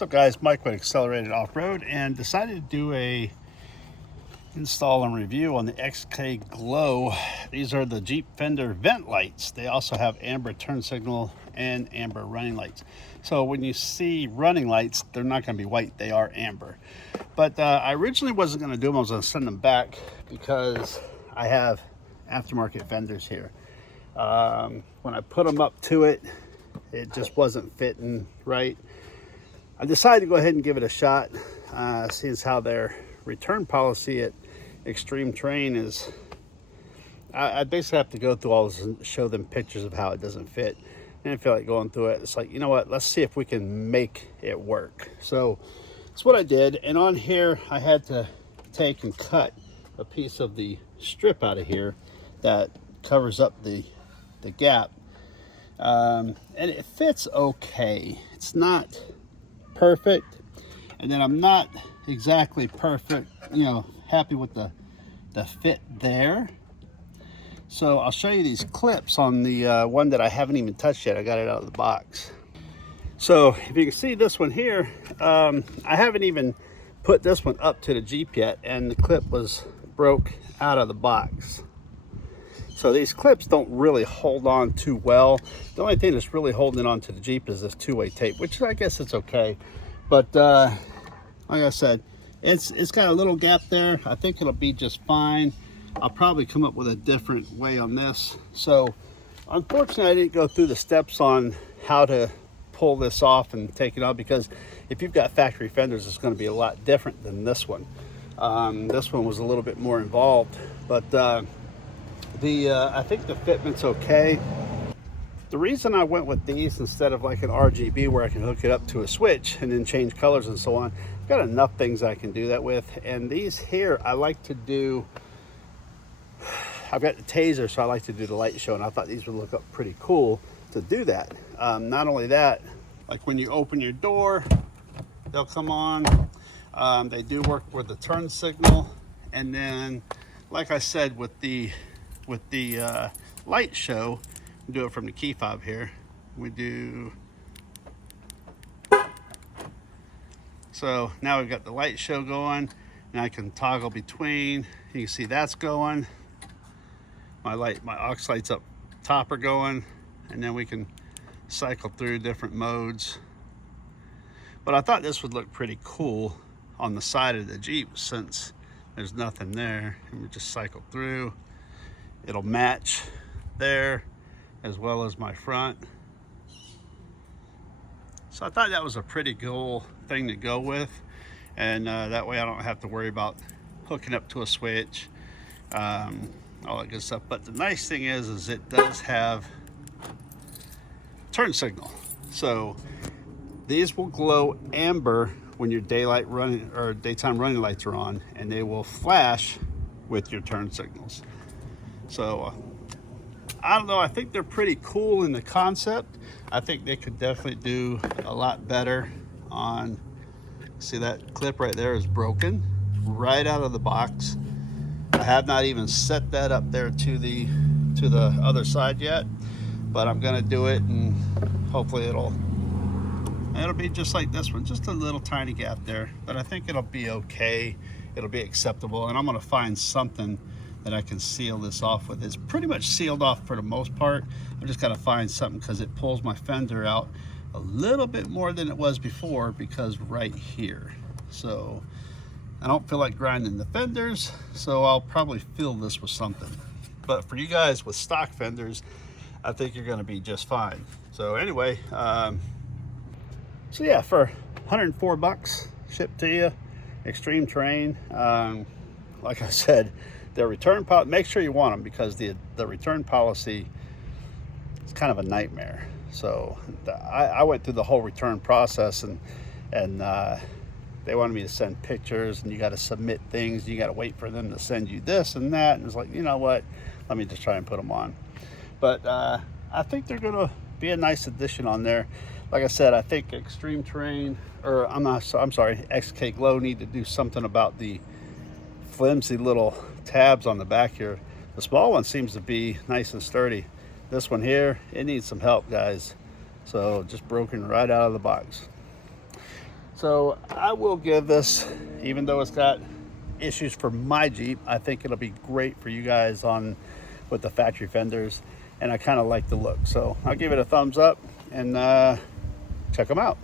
What's up guys, Mike with Accelerated Off-Road, and decided to do a install and review on the XK Glow. These are the Jeep Fender vent lights. They also have amber turn signal and amber running lights. So when you see running lights, they're not going to be white, they are amber. But I originally wasn't going to do them. I was going to send them back because I have aftermarket fenders here. When I put them up to it, it just wasn't fitting right. I decided to go ahead and give it a shot, seeing as how their return policy at Extreme Terrain is. I basically have to go through all this and show them pictures of how it doesn't fit. I didn't feel like going through it. It's like, you know what, let's see if we can make it work. So that's what I did. And on here, I had to take and cut a piece of the strip out of here that covers up the gap. And it fits okay. It's not perfect, and then I'm not exactly perfect, happy with the fit there. So I'll show you these clips on the one that I haven't even touched yet. I got it out of the box. So if you can see this one here, I haven't even put this one up to the Jeep yet, and the clip was broke out of the box. So these clips don't really hold on too well. The only thing that's really holding on to the Jeep is this two-way tape, which I guess it's okay. But like I said, it's got a little gap there. I think it'll be just fine. I'll probably come up with a different way on this. So unfortunately, I didn't go through the steps on how to pull this off and take it off, because if you've got factory fenders, it's going to be a lot different than this one. This one was a little bit more involved, but I think the fitment's okay. The reason I went with these instead of like an RGB where I can hook it up to a switch and then change colors and so on, I've got enough things I can do that with. And these here, I like to do, I've got the taser, so I like to do the light show, and I thought these would look up pretty cool to do that. Not only that, like when you open your door, they'll come on. They do work with the turn signal. And then, like I said, with the light show, do it from the key fob here. We do. So now we've got the light show going. Now I can toggle between. You can see that's going. My aux lights up top are going, and then we can cycle through different modes. But I thought this would look pretty cool on the side of the Jeep since there's nothing there, and we just cycle through. It'll match there as well as my front. So I thought that was a pretty cool thing to go with, and that way I don't have to worry about hooking up to a switch, all that good stuff. But the nice thing is it does have turn signal. So these will glow amber when your daylight running or daytime running lights are on, and they will flash with your turn signals. So I don't know, I think they're pretty cool in the concept. I think they could definitely do a lot better on, see that clip right there is broken right out of the box. I have not even set that up there to the other side yet, but I'm gonna do it, and hopefully it'll be just like this one, just a little tiny gap there, but I think it'll be okay. It'll be acceptable, and I'm gonna find something that I can seal this off with. It's pretty much sealed off for the most part. I just gotta find something, because it pulls my fender out a little bit more than it was before, because right here. So I don't feel like grinding the fenders, so I'll probably fill this with something. But for you guys with stock fenders, I think you're gonna be just fine. So anyway, so yeah, for 104 bucks shipped to you, Extreme Terrain. Like I said, their return policy, make sure you want them, because the return policy is kind of a nightmare. So I went through the whole return process, and they wanted me to send pictures, and you got to submit things. You got to wait for them to send you this and that. And it's like, you know what? Let me just try and put them on. But I think they're going to be a nice addition on there. Like I said, I think Extreme Terrain, or I'm sorry, XK Glow need to do something about the flimsy little tabs on the back here. The small one seems to be nice and sturdy. This one here, it needs some help, guys. So just broken right out of the box. So I will give this, even though it's got issues for my Jeep, I think it'll be great for you guys on with the factory fenders, and I kind of like the look. So I'll give it a thumbs up and check them out.